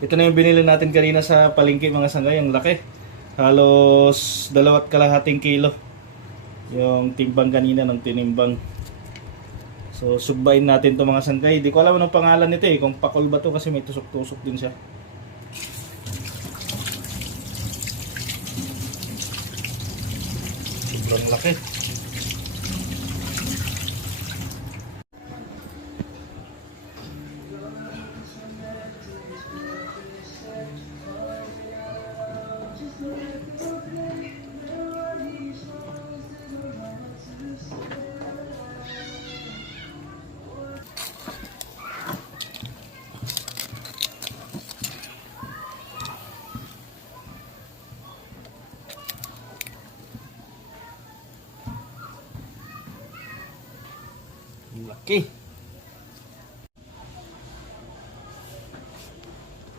Ito na yung binili natin kanina sa palengke mga sangay. Ang laki. Halos 2.5 kilo. Yung timbang kanina ng tinimbang. So subayin natin to mga sangay. Di ko alam anong pangalan nito eh. Kung pakol ba to kasi may tusok-tusok din siya. Sobrang laki. Laki.